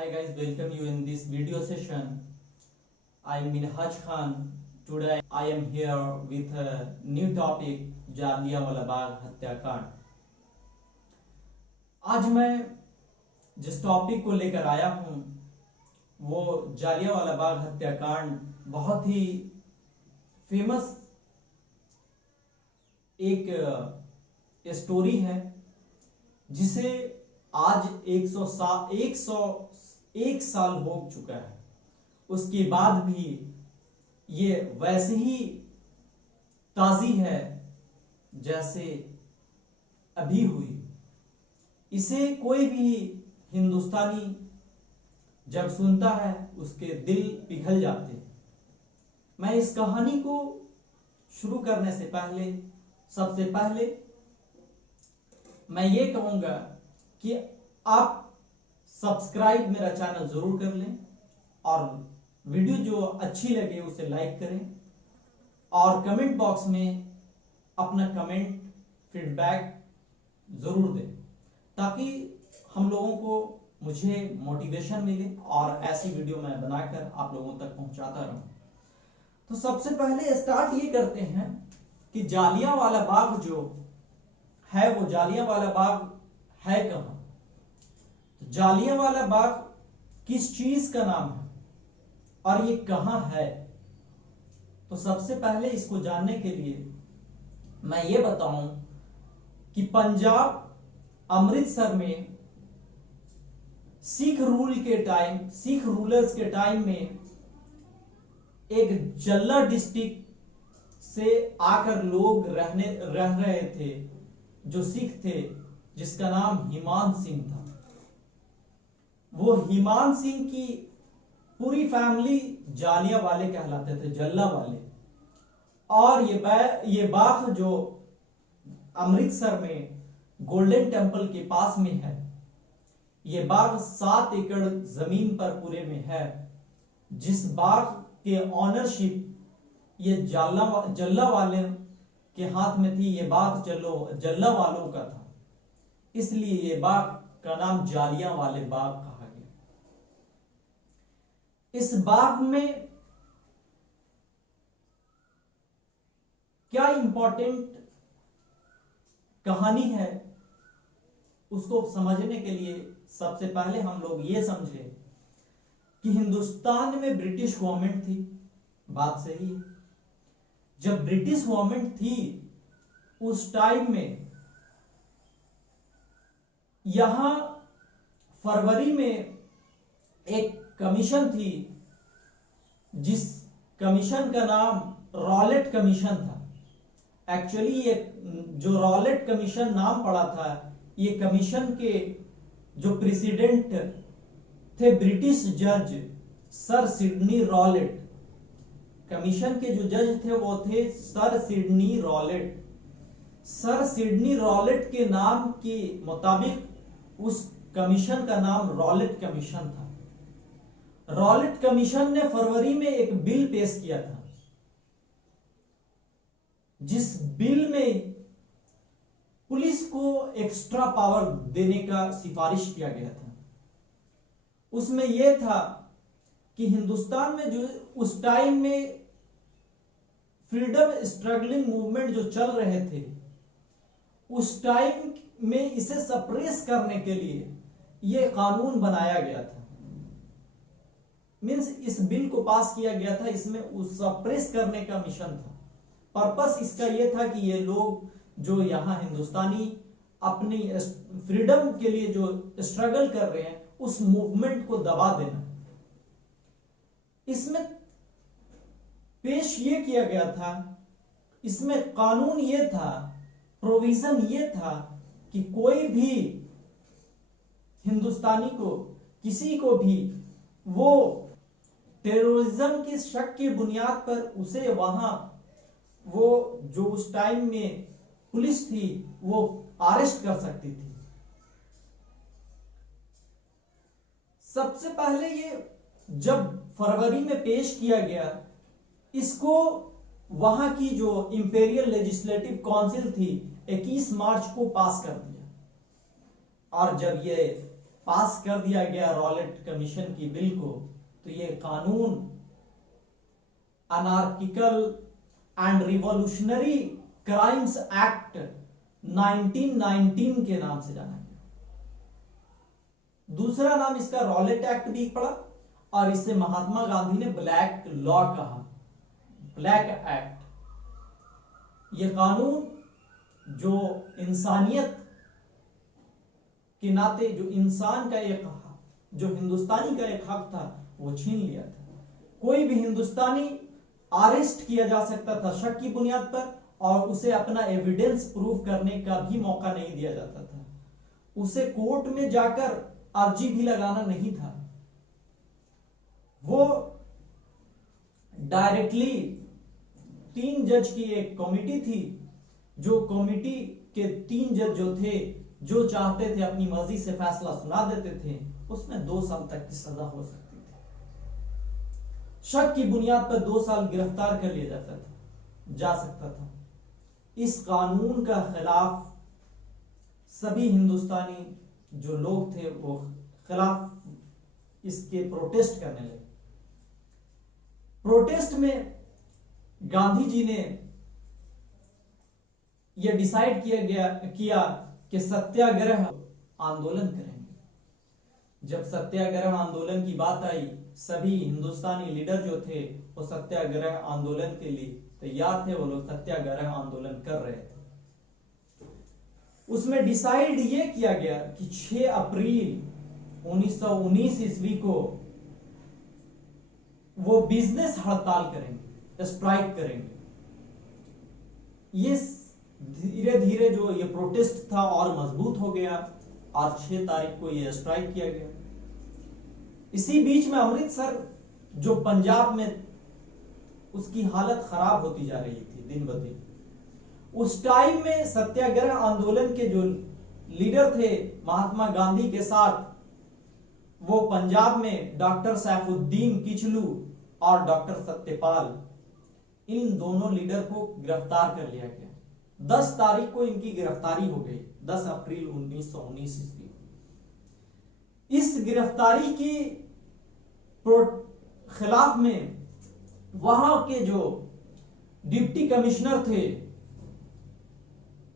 Hi guys, welcome you in this video session. I am Minhaj Khan. Today I am here with a new topic, Jallianwala Bagh हत्याकांड। आज मैं जिस topic को लेकर आया हूं वो जालियांवाला बाग हत्याकांड बहुत ही फेमस एक स्टोरी है जिसे आज 101 साल हो चुका है। उसके बाद भी ये वैसे ही ताजी है जैसे अभी हुई। इसे कोई भी हिंदुस्तानी जब सुनता है उसके दिल पिघल जाते। मैं इस कहानी को शुरू करने से पहले सबसे पहले मैं ये कहूंगा कि आप सब्सक्राइब मेरा चैनल जरूर कर लें और वीडियो जो अच्छी लगे उसे लाइक करें और कमेंट बॉक्स में अपना कमेंट फीडबैक जरूर दें ताकि हम लोगों को मुझे मोटिवेशन मिले और ऐसी वीडियो मैं बनाकर आप लोगों तक पहुंचाता रहूं। तो सबसे पहले स्टार्ट ये करते हैं कि जालियांवाला बाग जो है वो जालियांवाला बाग है कहां। तो जालियांवाला बाग किस चीज का नाम है और ये कहां है। तो सबसे पहले इसको जानने के लिए मैं ये बताऊं कि पंजाब अमृतसर में सिख रूलर्स के टाइम में एक जल्ला डिस्ट्रिक्ट से आकर लोग रह रहे थे जो सिख थे जिसका नाम हिमान सिंह था। वो हिमान सिंह की पूरी फैमिली जालियांवाले कहलाते थे, जल्ला वाले। और ये बाग जो अमृतसर में गोल्डन टेम्पल के पास में है, ये बाग 7 एकड़ जमीन पर पूरे में है। जिस बाग के ऑनरशिप ये जल्ला वाले के हाथ में थी, ये बाग जल्ला वालों का था, इसलिए ये बाग का नाम जालियांवाले बाग कहा गया। इस बाग में क्या इंपॉर्टेंट कहानी है उसको समझने के लिए सबसे पहले हम लोग ये समझे कि हिंदुस्तान में ब्रिटिश गवर्नमेंट थी। बात सही है। जब ब्रिटिश गवर्नमेंट थी उस टाइम में यहां फरवरी में एक कमीशन थी जिस कमीशन का नाम रॉलेट कमीशन था। एक्चुअली ये जो रॉलेट कमीशन नाम पड़ा था, ये कमीशन के जो प्रेसिडेंट थे ब्रिटिश जज सर सिडनी रॉलेट। कमीशन के जो जज थे वो थे sir Sydney Rowlatt. Sir Sydney Rowlatt के नाम के मुताबिक उस कमीशन का नाम रॉलेट कमीशन था। रॉलेट कमीशन ने फरवरी में एक बिल पेश किया था जिस बिल में पुलिस को एक्स्ट्रा पावर देने का सिफारिश किया गया था। उसमें यह था कि हिंदुस्तान में जो उस टाइम में फ्रीडम स्ट्रगलिंग मूवमेंट जो चल रहे थे, उस टाइम में इसे सप्रेस करने के लिए यह कानून बनाया गया था। मींस इस बिल को पास किया गया था, इसमें उस सप्रेस करने का मिशन था। पर्पस इसका यह था कि ये लोग जो यहां हिंदुस्तानी अपनी फ्रीडम के लिए जो स्ट्रगल कर रहे हैं उस मूवमेंट को दबा देना। इसमें पेश ये किया गया था, इसमें कानून ये था, प्रोविजन ये था कि कोई भी हिंदुस्तानी को, किसी को भी वो टेररिज्म के शक की बुनियाद पर उसे वहां वो जो उस टाइम में पुलिस थी वो अरेस्ट कर सकती थी। सबसे पहले ये जब फरवरी में पेश किया गया, इसको वहां की जो इंपेरियल लेजिस्लेटिव काउंसिल थी 21 मार्च को पास कर दिया। और जब ये पास कर दिया गया रॉलेट कमीशन की बिल को, तो ये कानून anarchical and revolutionary crimes act 1919 के नाम से जाना गया। दूसरा नाम इसका रॉलेट एक्ट भी पड़ा, और इसे महात्मा गांधी ने ब्लैक लॉ कहा, ब्लैक एक्ट। यह कानून जो इंसानियत के नाते, जो इंसान का एक, जो हिंदुस्तानी का एक हक था, वो छीन लिया था। कोई भी हिंदुस्तानी अरेस्ट किया जा सकता था शक की बुनियाद पर, और उसे अपना एविडेंस प्रूव करने का भी मौका नहीं दिया जाता था। उसे कोर्ट में जाकर अर्जी भी लगाना नहीं था। वो डायरेक्टली 3 जज की एक कमेटी थी, जो कमेटी के 3 जज जो थे, जो चाहते थे अपनी मर्जी से फैसला सुना देते थे। उसमें 2 साल तक की सजा हो सकती थी। शक की बुनियाद पर 2 साल गिरफ्तार कर लिया जा सकता था। इस कानून का खिलाफ सभी हिंदुस्तानी जो लोग थे वो खिलाफ इसके प्रोटेस्ट करने लगे। प्रोटेस्ट में गांधी जी ने यह डिसाइड किया कि सत्याग्रह आंदोलन करेंगे। जब सत्याग्रह आंदोलन की बात आई, सभी हिंदुस्तानी लीडर जो थे वो सत्याग्रह आंदोलन के लिए तैयार थे। वो लोग सत्याग्रह आंदोलन कर रहे थे। उसमें डिसाइड यह किया गया कि 6 अप्रैल 1919 ईस्वी को वो बिजनेस हड़ताल करेंगे, स्ट्राइक करेंगे। ये धीरे धीरे जो ये प्रोटेस्ट था और मजबूत हो गया, और 6 तारीख को ये स्ट्राइक किया गया। इसी बीच में अमृतसर जो पंजाब में, उसकी हालत खराब होती जा रही थी दिन ब दिन। उस टाइम में सत्याग्रह आंदोलन के जो लीडर थे महात्मा गांधी के साथ, वो पंजाब में डॉक्टर सैफुद्दीन किचलू और डॉक्टर सत्यपाल, इन दोनों लीडर को गिरफ्तार कर लिया गया। 10 तारीख को इनकी गिरफ्तारी हो गई, 10 अप्रैल 1919 ईस्वी। इस गिरफ्तारी की खिलाफ में वहां के जो डिप्टी कमिश्नर थे,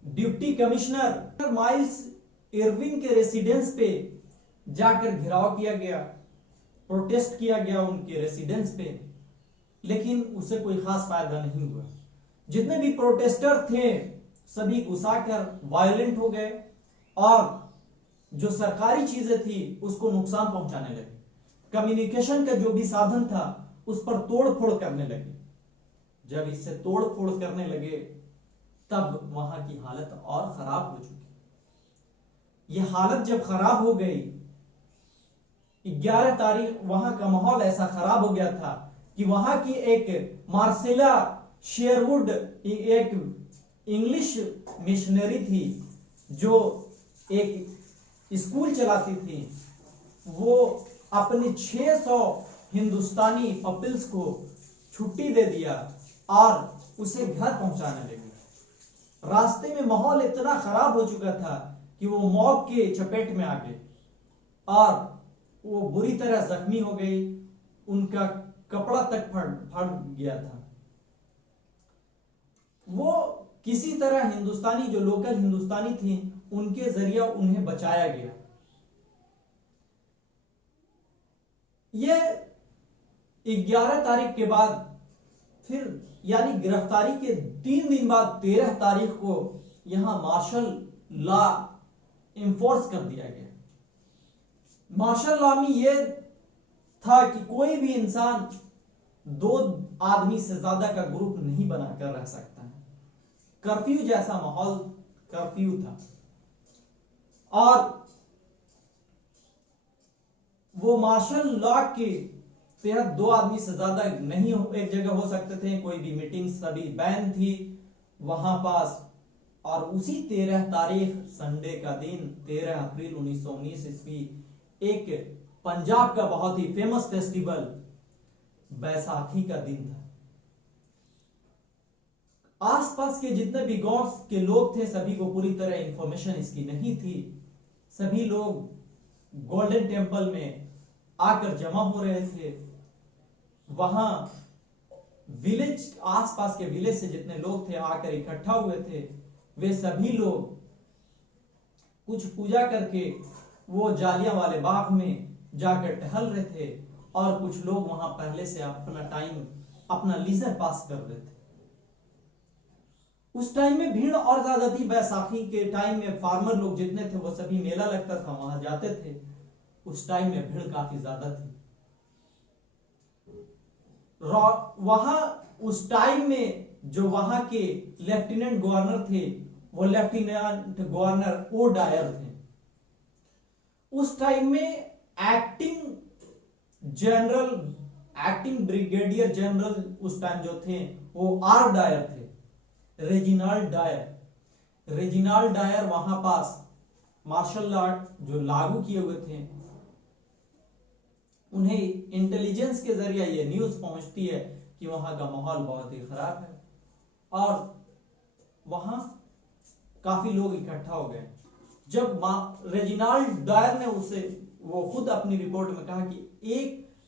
डिप्टी कमिश्नर माइल्स इरविंग के रेसिडेंस पे जाकर घेराव किया गया, प्रोटेस्ट किया गया उनके रेसिडेंस पे, लेकिन उससे कोई खास फायदा नहीं हुआ। जितने भी प्रोटेस्टर थे सभी घुसाकर वायलेंट हो गए, और जो सरकारी चीजें थी उसको नुकसान पहुंचाने लगे। कम्युनिकेशन का जो भी साधन था उस पर तोड़फोड़ करने लगे। जब इससे तोड़फोड़ करने लगे तब वहां की हालत और खराब हो चुकी। यह हालत जब खराब हो गई, 11 तारीख वहां का माहौल ऐसा खराब हो गया था कि वहां की एक मार्सेला शेरवुड, एक इंग्लिश मिशनरी थी जो एक स्कूल चलाती थी, वो अपने 600 हिंदुस्तानी पीपल्स को छुट्टी दे दिया और उसे घर पहुंचाने लगी। रास्ते में माहौल इतना खराब हो चुका था कि वो मॉब के चपेट में आ गए और वो बुरी तरह जख्मी हो गई। उनका कपड़ा तक फट गया था। वो किसी तरह हिंदुस्तानी जो लोकल हिंदुस्तानी थी उनके जरिए उन्हें बचाया गया। ये 11 तारीख के बाद फिर यानी गिरफ्तारी के 3 दिन बाद 13 तारीख को यहां मार्शल लॉ इंफोर्स कर दिया गया। मार्शल लॉ में यह था कि कोई भी इंसान 2 आदमी से ज्यादा का ग्रुप नहीं बनाकर रह सकता है। कर्फ्यू जैसा माहौल कर्फ्यू था और वो मार्शल लॉ के तहत 2 आदमी से ज्यादा नहीं एक जगह हो सकते थे। कोई भी मीटिंग सभी बैन थी वहां पास। और उसी 13 तारीख संडे का दिन 13 अप्रैल 1919 ईस्वी एक पंजाब का बहुत ही फेमस फेस्टिवल बैसाखी का दिन था। आसपास के जितने भी गांव के लोग थे सभी को पूरी तरह इंफॉर्मेशन इसकी नहीं थी। सभी लोग गोल्डन टेम्पल में आकर जमा हो रहे थे। वहां विलेज, आसपास के विलेज से जितने लोग थे आकर इकट्ठा हुए थे। वे सभी लोग कुछ पूजा करके वो जालियांवाले बाग में जाकर टहल रहे थे और कुछ लोग वहां पहले से अपना टाइम, अपना लीजर पास कर रहे थे। उस टाइम में भीड़ और ज्यादा थी। बैसाखी के टाइम में फार्मर लोग जितने थे वो सभी, मेला लगता था वहां जाते थे। उस टाइम में भीड़ काफी ज्यादा थी वहां। उस टाइम में जो वहां के लेफ्टिनेंट गवर्नर थे वो लेफ्टिनेंट गवर्नर ओ डायर थे। उस टाइम में एक्टिंग ब्रिगेडियर जनरल उस टाइम जो थे वो आर डायर थे, रेजिनाल्ड डायर वहां पास मार्शल लॉ जो लागू किए हुए थे। उन्हें इंटेलिजेंस के जरिए ये न्यूज पहुंचती है कि वहां का माहौल बहुत ही खराब है और वहां काफी लोग इकट्ठा हो गए। जब रेजिनाल्ड डायर ने वो खुद अपनी रिपोर्ट में कहा कि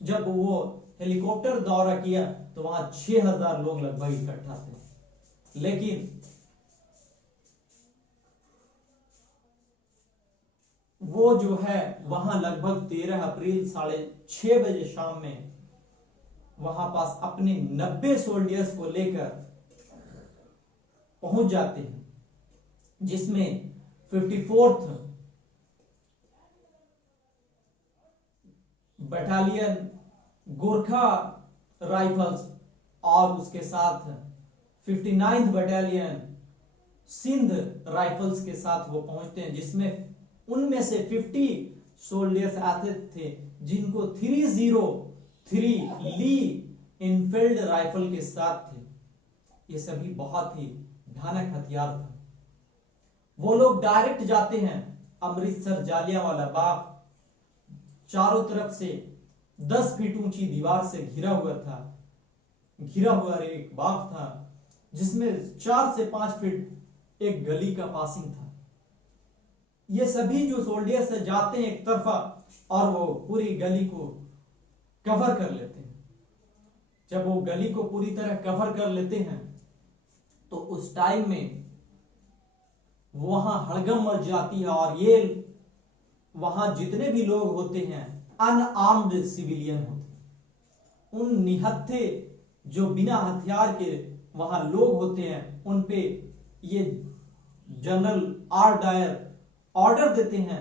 जब वो हेलीकॉप्टर दौरा किया तो वहां 6000 लोग लगभग इकट्ठा थे। लेकिन वो जो है वहां लगभग 13 अप्रैल 6:30 बजे शाम में वहां पास अपने 90 सोल्जर्स को लेकर पहुंच जाते हैं, जिसमें 54th बटालियन गोरखा राइफल्स और उसके साथ 59th बटालियन सिंध राइफल्स के साथ वो पहुंचते हैं, जिसमें उनमें से 50 सोल्जर्स आते थे जिनको 303 ली इनफील्ड राइफल के साथ थे। ये सभी बहुत ही भयानक हथियार था। वो लोग डायरेक्ट जाते हैं अमृतसर जालियांवाला बाग। चारों तरफ से 10 फीट ऊंची दीवार से घिरा हुआ एक बाग था, जिसमें 4 से 5 फीट एक गली का पासिंग था। ये सभी जो सोल्जर्स जाते हैं एक तरफा और वो पूरी गली को कवर कर लेते हैं। जब वो गली को पूरी तरह कवर कर लेते हैं तो उस टाइम में वहां हड़गम मच जाती है और ये वहां जितने भी लोग होते हैं अनआर्म्ड सिविलियन होते हैं। उन निहत्थे जो बिना हथियार के वहां लोग होते हैं उन पे ये जनरल आर डायर ऑर्डर देते हैं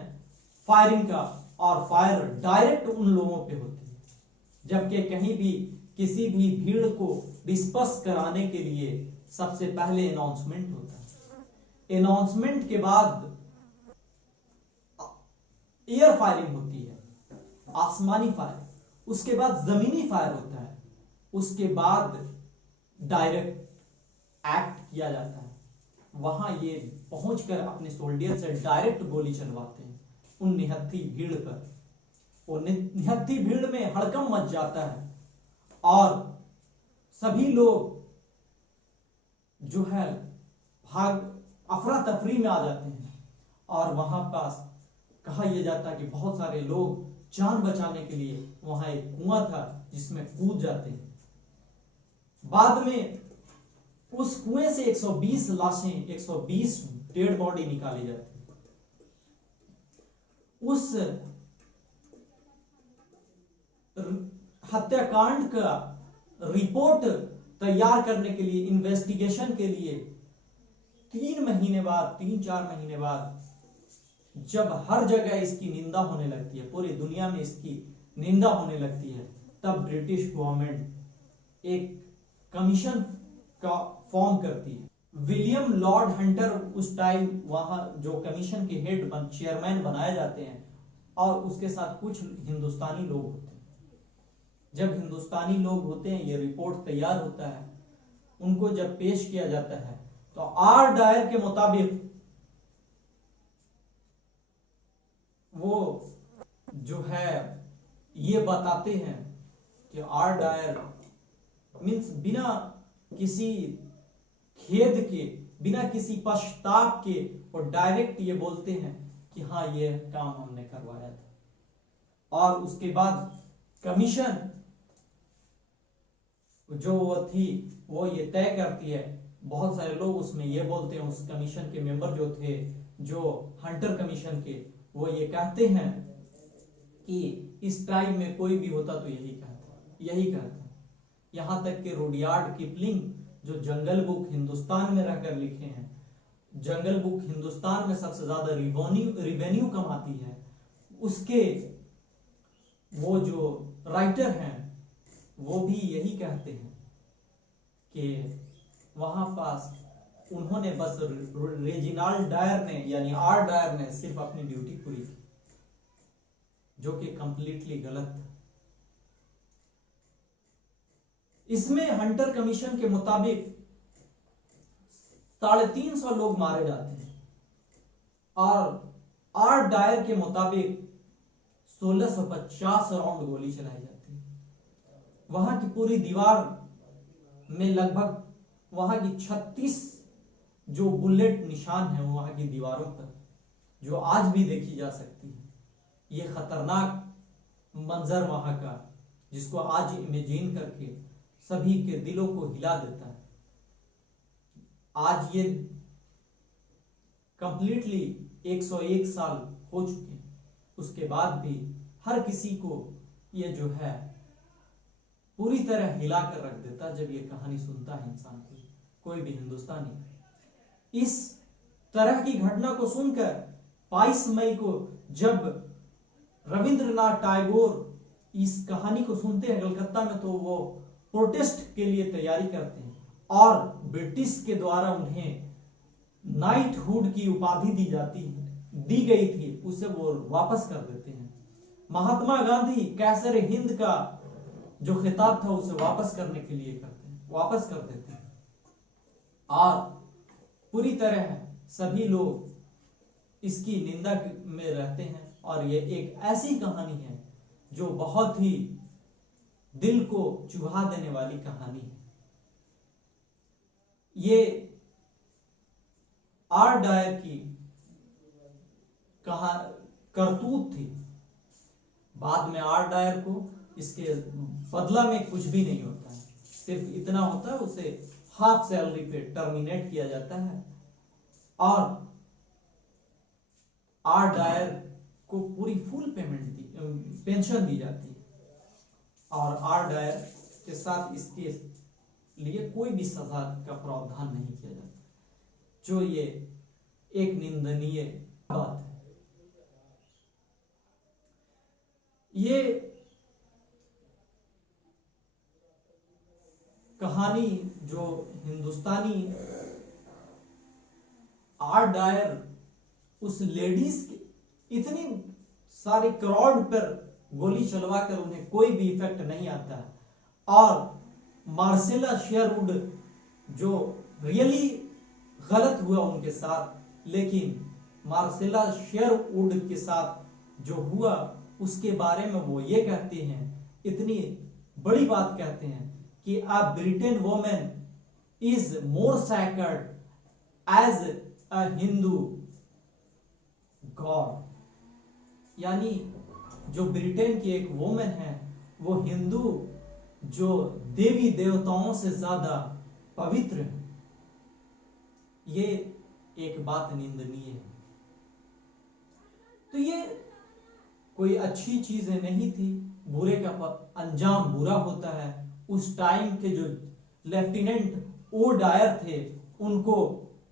फायरिंग का, और फायर डायरेक्ट उन लोगों पे होती है। जबकि कहीं भी किसी भी भीड़ को डिस्पर्स कराने के लिए सबसे पहले अनाउंसमेंट होता है। अनाउंसमेंट के बाद एयर फायरिंग होती है, आसमानी फायर, उसके बाद जमीनी फायर होता है, उसके बाद डायरेक्ट एक्ट किया जाता है। वहां ये पहुंचकर अपने सोल्जर से डायरेक्ट गोली चलवाते हैं उन निहत्थी भीड़ पर। वो निहत्थी भीड़ में हड़कंप मच जाता है और सभी लोग जो है भाग अफरा तफरी में आ जाते हैं। और वहां पास कहा यह जाता है कि बहुत सारे लोग जान बचाने के लिए वहां एक कुआं था जिसमें कूद जाते हैं। बाद में उस कुएं से 120 लाशें, 120 डेड बॉडी निकाली जाती है। उस हत्याकांड का रिपोर्ट तैयार करने के लिए, इन्वेस्टिगेशन के लिए 3-4 महीने बाद जब हर जगह इसकी निंदा होने लगती है, पूरी दुनिया में इसकी निंदा होने लगती है, तब ब्रिटिश गवर्नमेंट एक कमीशन का फॉर्म करती है। विलियम लॉर्ड हंटर उस टाइम वहां जो कमीशन के हेड चेयरमैन बनाए जाते हैं और उसके साथ कुछ हिंदुस्तानी लोग होते हैं। जब हिंदुस्तानी लोग होते हैं, ये रिपोर्ट तैयार होता है, उनको जब पेश किया जाता है तो आर डायर के मुताबिक वो जो है ये बताते हैं कि आर डायर मीन्स बिना किसी खेद के, बिना किसी पश्चाताप के, और डायरेक्ट ये बोलते हैं कि हाँ ये काम हमने करवाया था। और उसके बाद कमीशन जो वो थी वो ये तय करती है। बहुत सारे लोग उसमें ये बोलते हैं, उस कमीशन के मेंबर जो थे, जो हंटर कमीशन के, वो ये कहते हैं कि इस ट्राइब में कोई भी होता तो यही कहता। यहां तक कि रुडयार्ड किपलिंग जो जंगल बुक हिंदुस्तान में रहकर लिखे हैं, जंगल बुक हिंदुस्तान में सबसे ज्यादा रिवेन्यू कमाती है, उसके वो जो राइटर हैं वो भी यही कहते हैं कि वहां पास उन्होंने बस रेजिनाल्ड डायर ने यानी आर डायर ने सिर्फ अपनी ड्यूटी पूरी की, जो कि कंप्लीटली गलत था। इसमें हंटर कमीशन के मुताबिक 350 लोग मारे जाते हैं और आर डायर के मुताबिक 1650 राउंड गोली चलाई जाती है। वहां की पूरी दीवार में लगभग वहां की 36 जो बुलेट निशान है वहां की दीवारों पर, जो आज भी देखी जा सकती है। ये खतरनाक मंजर वहां का, जिसको आज इमेजिन करके सभी के दिलों को हिला देता है। आज ये कंप्लीटली 101 साल हो चुके हैं, उसके बाद भी हर किसी को ये जो है पूरी तरह हिला कर रख देता जब ये कहानी सुनता है इंसान कोई भी हिंदुस्तानी। इस तरह की घटना को सुनकर 22 मई को जब रविंद्रनाथ टैगोर इस कहानी को सुनते हैं कलकत्ता में, तो वो प्रोटेस्ट के लिए तैयारी करते हैं और ब्रिटिश के द्वारा उन्हें नाइटहुड की उपाधि दी गई थी, उसे वो वापस कर देते हैं। महात्मा गांधी कैसर हिंद का जो खिताब था उसे वापस करने के लिए वापस कर देते हैं और पूरी तरह सभी लोग इसकी निंदा में रहते हैं। और ये एक ऐसी कहानी है जो बहुत ही दिल को चुभा देने वाली कहानी है। ये आर डायर की करतूत थी। बाद में आर डायर को इसके बदला में कुछ भी नहीं होता है, सिर्फ इतना होता है उसे हाफ सैलरी पे टर्मिनेट किया जाता है और आर डायर को पूरी फुल पेंशन दी जाती है और आर डायर के साथ इसके लिए कोई भी सजा का प्रावधान नहीं किया जाता, जो ये एक निंदनीय बात है। ये कहानी जो हिंदुस्तानी आर डायर उस लेडीज के इतनी सारे करोड़ पर गोली चलवाकर उन्हें कोई भी इफेक्ट नहीं आता है और मार्सेला शेयरवुड जो रियली गलत हुआ उनके साथ, लेकिन मार्सेला शेयरवुड के साथ जो हुआ उसके बारे में वो ये कहते हैं, इतनी बड़ी बात कहते हैं कि a Britain women is more sacred as a Hindu god, यानी जो ब्रिटेन की एक वोमेन है वो हिंदू जो देवी देवताओं से ज्यादा पवित्र है। ये एक बात निंदनीय है। तो ये कोई अच्छी चीज नहीं थी, बुरे का अंजाम बुरा होता है। उस टाइम के जो लेफ्टिनेंट ओ डायर थे उनको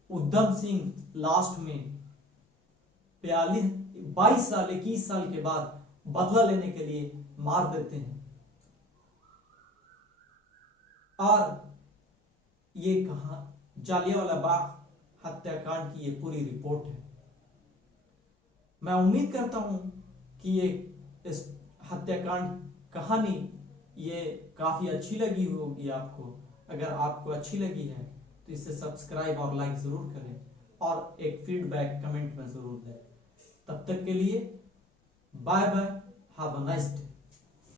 उधम सिंह लास्ट में 22 साल 21 साल के बाद बदला लेने के लिए मार देते हैं। और ये कहा जालियांवाला बाग हत्याकांड की ये पूरी रिपोर्ट है। मैं उम्मीद करता हूं कि ये इस हत्याकांड कहानी ये काफी अच्छी लगी होगी आपको। अगर आपको अच्छी लगी है तो इसे सब्सक्राइब और लाइक जरूर करें और एक फीडबैक कमेंट में जरूर दें। तब तक के लिए bye bye, have a nice day.